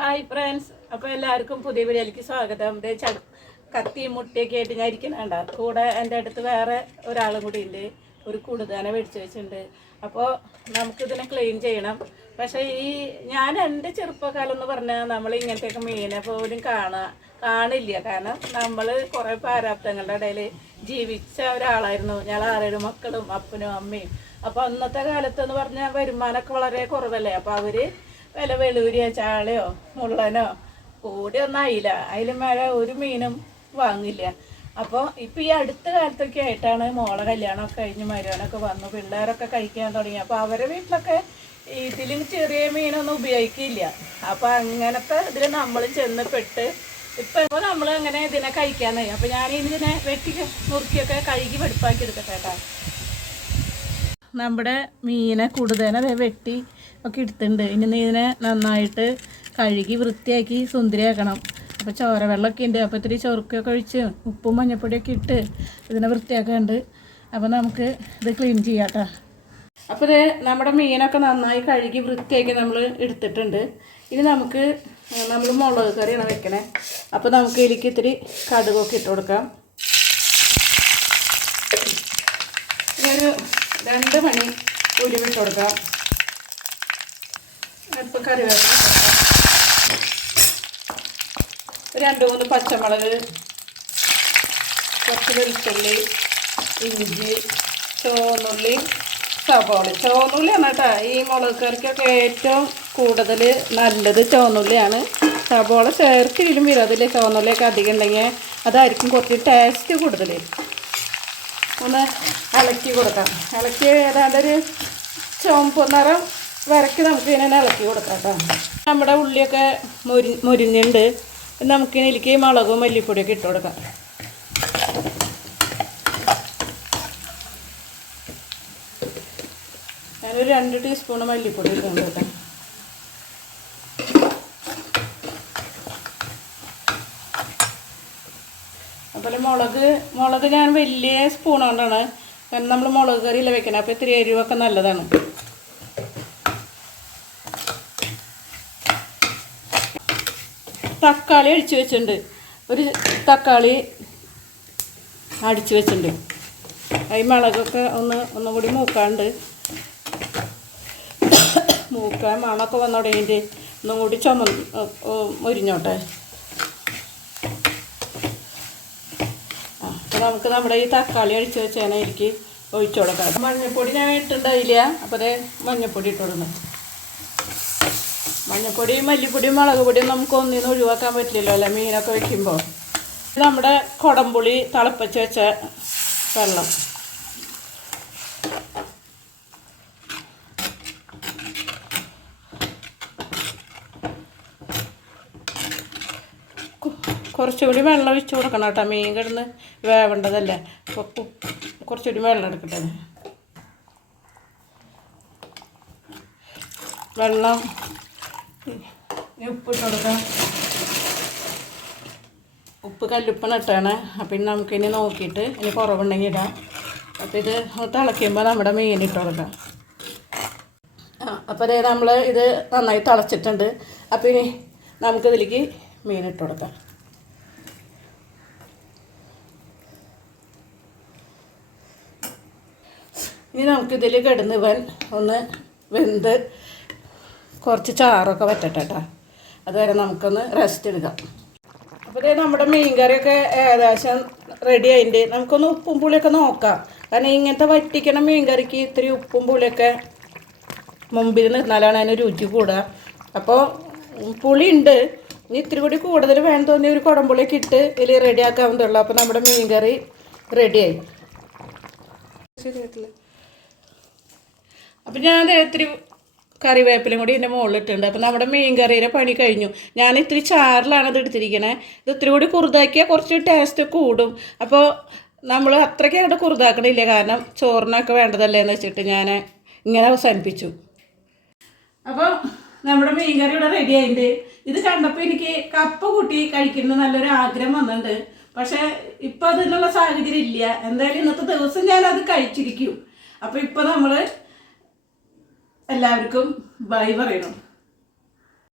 Hi friends അപ്പോൾ എല്ലാവർക്കും പുതിയ വീഡിയോയിലേക്ക് സ്വാഗതം. ദേ ചട കത്തിയും മുട്ടിയൊക്കെ ആയിട്ട് ഞാൻ ഇരിക്കണണ്ട കൂടെ എന്റെ അടുത്ത് വേറെ ഒരാളും കൂടി ഉണ്ട് ഒരു കുടുതാനെ മേടിച്ച് വെച്ചിട്ടുണ്ട്. അപ്പോൾ നമുക്കിതിനെ ക്ലീൻ ചെയ്യണം. പക്ഷേ ഈ ഞാൻ എന്റെ ചെറുപ്പക്കാലം എന്ന് പറഞ്ഞാൽ നമ്മൾ ഇങ്ങനത്തെയൊക്കെ മീനെ പോലും കാണുക കാണില്ല. കാരണം നമ്മൾ കുറേ പാരാപ്തങ്ങളുടെ ഇടയിൽ ജീവിച്ച ഒരാളായിരുന്നു. ഞങ്ങൾ ആറേഴ് മക്കളും അപ്പനും അമ്മയും. അപ്പോൾ അന്നത്തെ കാലത്ത് എന്ന് പറഞ്ഞാൽ വരുമാനമൊക്കെ വളരെ കുറവല്ലേ? അപ്പോൾ അവർ വില വെളൂരിയ ചാളയോ മുള്ളനോ കൂടി ഒന്നായില്ല അതിലും മേലെ ഒരു മീനും വാങ്ങില്ല. അപ്പോൾ ഇപ്പം ഈ അടുത്ത കാലത്തൊക്കെ ആയിട്ടാണ് മോളെ കല്യാണമൊക്കെ കഴിഞ്ഞ് മരുവനൊക്കെ വന്നു. പിള്ളേരൊക്കെ കഴിക്കാൻ തുടങ്ങി. അപ്പോൾ അവരെ വീട്ടിലൊക്കെ ഇതിലും ചെറിയ മീനൊന്നും ഉപയോഗിക്കില്ല. അപ്പോൾ അങ്ങനത്തെ ഇതിൽ നമ്മൾ ചെന്ന് പെട്ട് ഇപ്പം ഇപ്പോൾ നമ്മൾ അങ്ങനെ ഇതിനെ കഴിക്കാനായി അപ്പോൾ ഞാൻ ഇതിനെ വെട്ടി നുറുക്കിയൊക്കെ കഴുകി വെടുപ്പാക്കി എടുക്കട്ടെ കേട്ടോ. നമ്മുടെ മീനെ കൂടുതലും വെട്ടി ഒക്കെ എടുത്തിട്ടുണ്ട്. ഇനി ഇതിനെ നന്നായിട്ട് കഴുകി വൃത്തിയാക്കി സുന്ദരിയാക്കണം. അപ്പോൾ ചോര വെള്ളമൊക്കെ ഉണ്ട്. അപ്പോൾ ഇത്തിരി ചോർക്കൊക്കെ ഒഴിച്ച് ഉപ്പും മഞ്ഞപ്പൊടിയൊക്കെ ഇട്ട് ഇതിനെ വൃത്തിയാക്കാണ്ട്. അപ്പോൾ നമുക്ക് ഇത് ക്ലീൻ ചെയ്യാം കേട്ടോ അപ്പോൾ ഇത് നമ്മുടെ മീനൊക്കെ നന്നായി കഴുകി വൃത്തിയാക്കി നമ്മൾ എടുത്തിട്ടുണ്ട്. ഇനി നമുക്ക് നമ്മൾ മുളക് കറിയാണ് വെക്കണേ. അപ്പോൾ നമുക്ക് ഇതിലേക്ക് ഇത്തിരി കടുകൊക്കെ ഇട്ട് കൊടുക്കാം. ഒരു രണ്ട് മണി ഉരുവിട്ട് കൊടുക്കാം. ഇപ്പം കറിവേപ്പില രണ്ട് മൂന്ന് പച്ചമുളക് കുറച്ച് വെളുത്തുള്ളി ഇഞ്ചി ചുവന്നുള്ളി സവോള. ചുവന്നുള്ളിയാണ് കേട്ടോ ഈ മുളക് കറിക്കൊക്കെ ഏറ്റവും കൂടുതൽ നല്ലത് ചുവന്നുള്ളിയാണ്. സവോള ചേർത്ത് ചേർത്തിലും അതിൽ ചുവന്നുള്ളിയൊക്കെ അധികം ഉണ്ടെങ്കിൽ അതായിരിക്കും കുറച്ച് ടേസ്റ്റ് കൂടുതൽ. ഒന്ന് ഇളക്കി കൊടുക്കാം. ഇളക്കി ഏതാണ്ട് ഒരു ചുവപ്പ് നിറം വരയ്ക്ക് നമുക്ക് ഇതിനെ ഇളക്കി കൊടുക്കാം കേട്ടോ. നമ്മുടെ ഉള്ളിയൊക്കെ മുരി മുരിഞ്ഞുണ്ട്. നമുക്കിനി എനിക്ക് മുളകും മല്ലിപ്പൊടിയൊക്കെ ഇട്ട് കൊടുക്കാം. ഞാനൊരു രണ്ട് ടീസ്പൂൺ മല്ലിപ്പൊടി ഇട്ടുണ്ട് കേട്ടോ. അതുപോലെ മുളക് മുളക് ഞാൻ വലിയ സ്പൂൺ കൊണ്ടാണ്. കാരണം നമ്മൾ മുളക് കറിയില്ല വെക്കണം അപ്പോൾ ഇത്തിരി എരിവൊക്കെ നല്ലതാണ്. തക്കാളി അടിച്ച് വെച്ചിട്ടുണ്ട്. ഒരു തക്കാളി അടിച്ച് വെച്ചിട്ടുണ്ട്. ഈ മുളകൊക്കെ ഒന്ന് ഒന്നും കൂടി മൂക്കാണ്ട്. മൂക്കാൻ മണമൊക്കെ വന്നു തുടങ്ങിയിട്ട് ഒന്നും കൂടി ചുമ മുരിഞ്ഞോട്ടെ. അപ്പോൾ നമുക്ക് നമ്മുടെ ഈ തക്കാളി അടിച്ച് വെച്ചതിനായിരിക്കും ഒഴിച്ചു കൊടുക്കാം മഞ്ഞൾപ്പൊടി ഞാൻ ഇട്ടുണ്ടായില്ല അപ്പോൾ മഞ്ഞൾപ്പൊടി ഇട്ട് കൊടുക്കണം. മഞ്ഞൾപ്പൊടിയും മല്ലിപ്പൊടിയും മുളക് പൊടിയും നമുക്ക് ഒന്നിന്ന് ഒഴിവാക്കാൻ പറ്റില്ലല്ലോ അല്ലേ? മീനൊക്കെ വെക്കുമ്പോൾ. നമ്മുടെ കുടംപുളി തിളപ്പിച്ച് വെച്ച വെള്ളം. കുറച്ചുകൂടി വെള്ളം ഒഴിച്ച് കൊടുക്കണം കേട്ടോ. മീൻ കിടന്ന് വേവേണ്ടതല്ലേ? കുറച്ചുകൂടി വെള്ളം എടുക്കട്ടെ. വെള്ളം ഉപ്പിട്ട് കൊടുക്കാം. ഉപ്പ് കല്ലുപ്പണ ഇട്ടാണ് അപ്പം നമുക്കിനി നോക്കിയിട്ട് ഇനി കുറവുണ്ടെങ്കിൽ ഇടാം. അപ്പോൾ ഇത് തിളയ്ക്കുമ്പോൾ നമ്മുടെ മീൻ ഇട്ട് കൊടുക്കാം. അപ്പോൾ അതായത് നമ്മൾ ഇത് നന്നായി തിളച്ചിട്ടുണ്ട്. അപ്പോൾ ഇനി നമുക്കിതിലേക്ക് മീൻ ഇട്ട് കൊടുക്കാം. ഇനി നമുക്കിതിൽ കിടന്ന് വൻ ഒന്ന് വെന്ത് കുറച്ച് ചാറൊക്കെ വറ്റട്ടെ കേട്ടോ അതുവരെ നമുക്കൊന്ന് റെസ്റ്റ് എടുക്കാം. അപ്പോൾ ഇതേ നമ്മുടെ മീൻ കറിയൊക്കെ ഏകദേശം റെഡി ആയിട്ട് നമുക്കൊന്ന് ഉപ്പും പുളിയൊക്കെ നോക്കാം. കാരണം ഇങ്ങനത്തെ വറ്റിക്കണ മീൻ കറിക്ക് ഇത്തിരി ഉപ്പും പുളിയൊക്കെ മുമ്പിൽ നിന്നാലാണ് അതിന് രുചി കൂടുക അപ്പോൾ പുളി ഉണ്ട്. ഇനി ഇത്തിരി കൂടി കൂടുതൽ വേണം തോന്നിയ ഒരു കുടംപുളിയൊക്കെ ഇട്ട് ഇതിൽ റെഡിയാക്കാവുന്നതുള്ളൂ അപ്പോൾ നമ്മുടെ മീൻ കറി റെഡിയായി ശരിയായിട്ടില്ല. അപ്പം ഞാൻ ഇത്തിരി കറിവേപ്പിലും കൂടി ഇതിന്റെ മുകളിലിട്ടുണ്ട്. അപ്പം നമ്മുടെ മീൻ കറിയുടെ പണി കഴിഞ്ഞു. ഞാൻ ഇത്തിരി ചാറിലാണ് ഇത് എടുത്തിരിക്കണേ. ഇത് ഇത്തിരി കൂടി കുറുതാക്കിയാൽ കുറച്ച് ടേസ്റ്റ് കൂടും. അപ്പോൾ നമ്മൾ അത്രയ്ക്ക് അങ്ങോട്ട് കുറുതാക്കണില്ല. കാരണം ചോറിനൊക്കെ വേണ്ടതല്ലേ എന്ന് വെച്ചിട്ട് ഞാൻ ഇങ്ങനെ അവസാനിപ്പിച്ചു. അപ്പോൾ നമ്മുടെ മീൻ കറി ഇവിടെ റെഡി ആയിട്ടുണ്ട് ഇത് കണ്ടപ്പോൾ എനിക്ക് കപ്പ കൂട്ടി കഴിക്കുന്ന നല്ലൊരു ആഗ്രഹം വന്നിട്ടുണ്ട്. പക്ഷേ ഇപ്പം അതിനുള്ള സാഹചര്യം ഇല്ല. എന്തായാലും ഇന്നത്തെ ദിവസം ഞാൻ അത് കഴിച്ചിരിക്കും. അപ്പോൾ ഇപ്പോൾ നമ്മൾ എല്ലാവർക്കും ബൈ പറയണം.